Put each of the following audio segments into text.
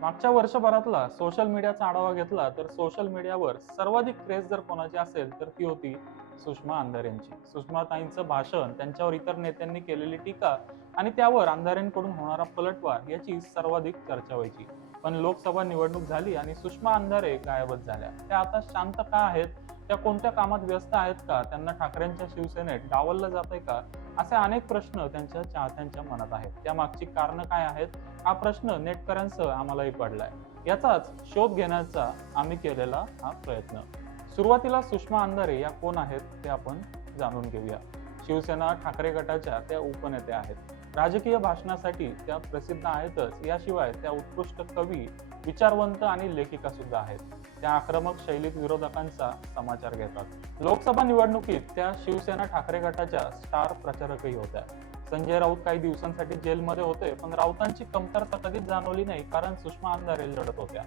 मागच्या वर्षभरातला सोशल मीडियाचा आढावा घेतला तर सोशल मीडियावर सर्वाधिक क्रेज जर कोणाची असेल तर ती होती सुषमा अंधारे यांची. सुषमाताईंचं भाषण त्यांच्यावर इतर नेत्यांनी केलेली टीका आणि त्यावर अंधारेंकडून होणारा पलटवार याची सर्वाधिक चर्चा व्हायची. पण लोकसभा निवडणूक झाली आणि सुषमा अंधारे गायबच झाल्या. त्या आता शांत का आहेत? त्या कोणत्या कामात व्यस्त आहेत का? त्यांना ठाकरेंच्या शिवसेनेत डावललं जात आहे का? असे अनेक प्रश्न त्यांच्या चाहत्यांच्या मनात आहेत. त्या मागची कारणं काय आहेत? हा प्रश्न नेटकऱ्यांसह आम्हालाही पडलाय. याचाच शोध घेण्याचा आम्ही केलेला हा प्रयत्न. सुरुवातीला सुषमा अंधारे या कोण आहेत ते आपण जाणून घेऊया. शिवसेना ठाकरे गटाच्या त्या उपनेत्या आहेत. राजकीय भाषणासाठी त्या प्रसिद्ध आहेतच. याशिवाय त्या उत्कृष्ट कवी विचारवंत आणि लेखिका सुद्धा आहेत. त्या आक्रमक शैलीत विरोधकांचा समाचार घेतात. लोकसभा निवडणुकीत त्या शिवसेना ठाकरे गटाच्या स्टार प्रचारकही होत्या. संजय राऊत काही दिवसांसाठी जेलमध्ये होते पण राऊतांची कमतरता कधीच जाणवली नाही कारण सुषमा अंधारे लढत होत्या.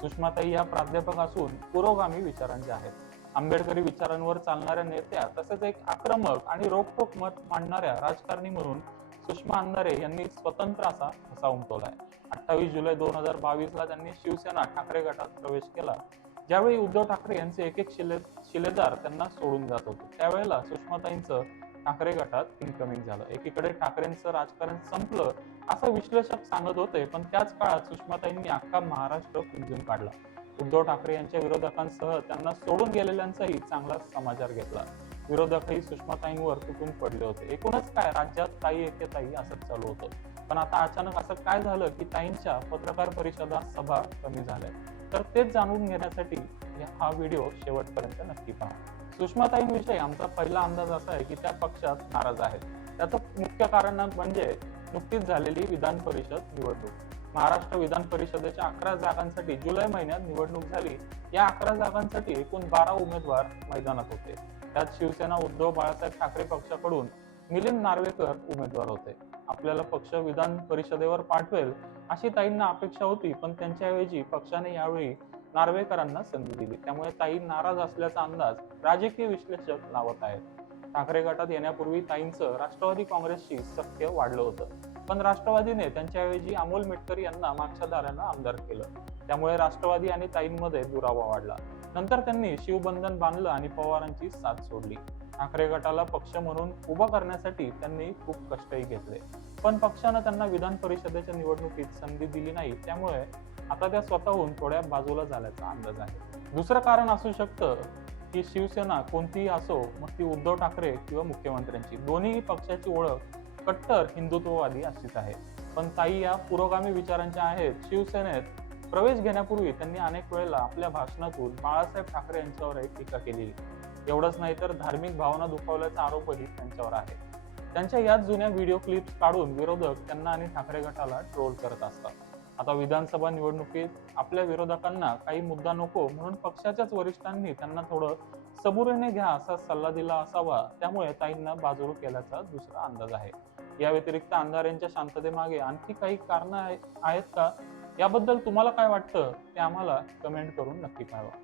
सुषमाताई या प्राध्यापक असून पुरोगामी विचारांच्या आहेत. आंबेडकरी विचारांवर चालणाऱ्या नेत्या तसेच एक आक्रमक आणि रोखोक मत मांडणाऱ्या राजकारणी म्हणून सुषमा अंधारे यांनी स्वतंत्र असा ठसा उमटवलाय. अठ्ठावीस जुलै दोन हजार बावीस ला त्यांनी शिवसेना ठाकरे गटात प्रवेश केला. ज्यावेळी उद्धव ठाकरे यांचे एक एक शिले शिलेदार त्यांना सोडून जात होते त्यावेळेला सुषमाताईंचं ठाकरे गटात इन्कमिंग झालं. एकीकडे ठाकरेंचं राजकारण संपलं असं विश्लेषक सांगत होते पण त्याच काळात सुषमाताईंनी अख्खा महाराष्ट्र पुंजून काढला. उद्धव ठाकरे यांच्या विरोधकांसह त्यांना सोडून गेलेल्यांचाही चांगला समाचार घेतला. विरोधकही सुषमाताईंवर तुटून पडले होते. एकूणच काय? राज्यात ताई एके ताई असंच चालू होतं. पण आता अचानक असं काय झालं की ताईंच्या पत्रकार परिषदा सभा कमी झाल्या. तर तेच जाणून घेण्यासाठी हा व्हिडिओ शेवटपर्यंत नक्की पहा. सुषमाताईंविषयी आमचा पहिला अंदाज असा आहे की त्या पक्षात नाराज आहेत. त्याचं मुख्य कारण म्हणजे नुकतीच झालेली विधान परिषद निवडणूक. महाराष्ट्र विधान परिषदेच्या अकरा जागांसाठी जुलै महिन्यात निवडणूक झाली. या अकरा जागांसाठी एकूण बारा उमेदवार मैदानात होते. त्यात शिवसेना उद्धव बाळासाहेब ठाकरे पक्षाकडून मिलिंद नार्वेकर उमेदवार होते. आपल्याला पक्ष विधान परिषदेवर पाठवेल अशी ताईंना अपेक्षा होती पण त्यांच्याऐवजी पक्षाने यावेळी नार्वेकरांना संधी दिली. त्यामुळे ताई नाराज असल्याचा अंदाज राजकीय विश्लेषक लावत आहेत. ठाकरे गटात येण्यापूर्वी ताईंचं राष्ट्रवादी काँग्रेसशी सख्य वाढलं होतं. पण राष्ट्रवादीने त्यांच्याऐवजी अमोल मिटकर यांना मागच्या दारानं आमदार केलं. त्यामुळे राष्ट्रवादी आणि ताईंमध्ये दुरावा वाढला. नंतर त्यांनी शिवबंधन बांधलं आणि पवारांची साथ सोडली. ठाकरे गटाला पक्ष म्हणून उभा करण्यासाठी त्यांनी खूप कष्टही घेतले. पण पक्षानं त्यांना विधान परिषदेच्या निवडणुकीत संधी दिली नाही त्यामुळे आता त्या स्वतःहून थोड्या बाजूला झाल्याचा अंदाज आहे. दुसरं कारण असू शकतं की शिवसेना कोणतीही असो मग ती उद्धव ठाकरे किंवा मुख्यमंत्र्यांची. दोन्ही पक्षाची ओळख कट्टर हिंदुत्ववादी अशीच आहे. पण ताई या पुरोगामी विचारांच्या आहेत. शिवसेनेत प्रवेश घेण्यापूर्वी त्यांनी अनेक वेळेला आपल्या भाषणातून बाळासाहेब ठाकरे यांच्यावर एक टीका केली. एवढंच नाही तर धार्मिक भावना दुखावल्याचा आरोपही त्यांच्यावर आहे. त्यांच्या याच जुन्या व्हिडिओ क्लिप्स काढून विरोधक त्यांना आणि ठाकरे गटाला ट्रोल करत असतात. आता विधानसभा निवडणुकीत आपल्या विरोधकांना काही मुद्दा नको म्हणून पक्षाच्याच वरिष्ठांनी त्यांना थोडं सबुरीने घ्या असा सल्ला दिला असावा त्यामुळे ताईंना बाजूरू केल्याचा दुसरा अंदाज आहे. या व्यतिरिक्त अंधाऱ्यांच्या शांततेमागे आणखी काही कारणं आहेत का? याबद्दल तुम्हाला काय वाटतं ते आम्हाला कमेंट करून नक्की कळवा.